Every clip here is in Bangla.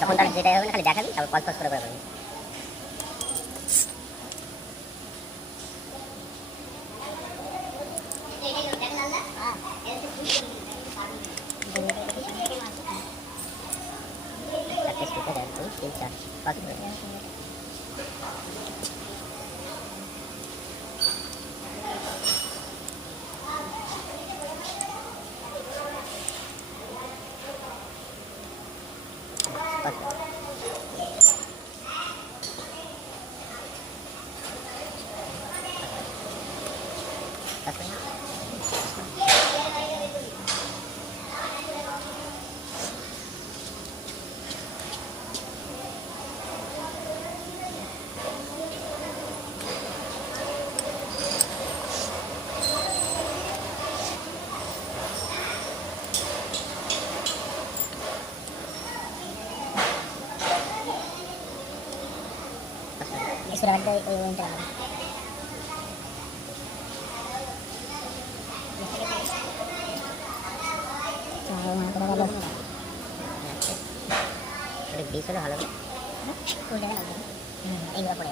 তখন তার যেটা হবে না খালি দেখাবি, তারপর কল করে করবি। ভালো এইগুলো পড়ে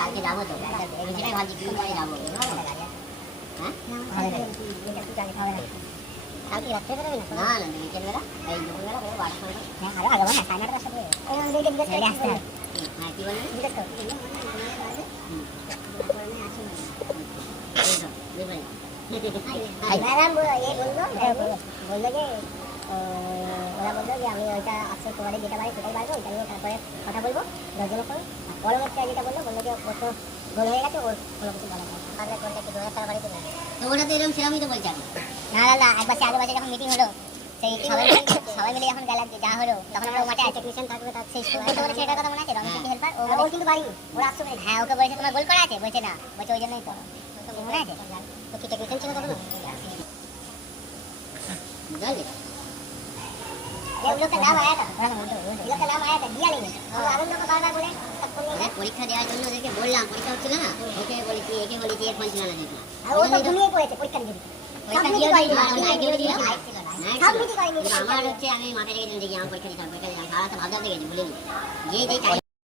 কালকে যাবো তো, সেটাই ভাবছি কি করে যাবো। কালকে রাত্রে বেরোবি না? না না, বিকেল বেলা, এই দুপুরবেলা বেরোবো, 8টা বেলা। হ্যাঁ আরো আগে না, 9:30টার সাথে আসতে হবে। হ্যাঁ কি বললি? জিজ্ঞেস কর। বললো যে ওরা বললো যে আমি ওইটা আসছে তোমাদের যেটা বাড়ি সেটাই বাড়বো, ওইটা নিয়ে তারপরে কথা বলবো 10 জনের সঙ্গে। পরবর্তীতে যেটা বললো যে ও তো গোল হয়ে গেছে, ওর কোনো কিছু বলা যায় তাহলে কোনটা কি 2000 টাকা বাড়ি দেবে? তো ওটা তো এরকম সেরকমই তো বলছে আমি। না না না, একবার সে আগের বছর যখন মিটিং হলো, সেই সবাই মিলে যখন গেলাম যা হলো, তখন আমরা মাঠে টেকনিশিয়ান থাকবে, তার সেই স্কুল বলতে সেটার কথা মনে আছে? রমেশ হেল্পার ও কিন্তু বাড়ি ওরা আসছে। হ্যাঁ ওকে বলেছে তোমার গোল করা আছে, বলছে না, বলছে ওই জন্যই তো মনে আছে। তো কি টেকনিশিয়ান ছিল তখন? বুঝলি लोग का नाम आया था, लोग का नाम आया था, दिया नहीं और आनंद को बार-बार बोले পরীক্ষা দেওয়ার জন্য ওদেরকে বললাম, পরীক্ষা হচ্ছিল না, ওকে বলেছি একে বলেছি এর ফোন ছিল না দেখি। আর ও তো ঘুমিয়ে পড়েছে পরীক্ষা দিতে। পরীক্ষা দিয়ে নাইট ডিউটি দিলাম, সব মিটি করেনি। আমার হচ্ছে আমি মাথায় রেখে দেখি আমার পরীক্ষা দিতাম, সারা রাত ভাবতে গেছি, ভুলিনি। যেই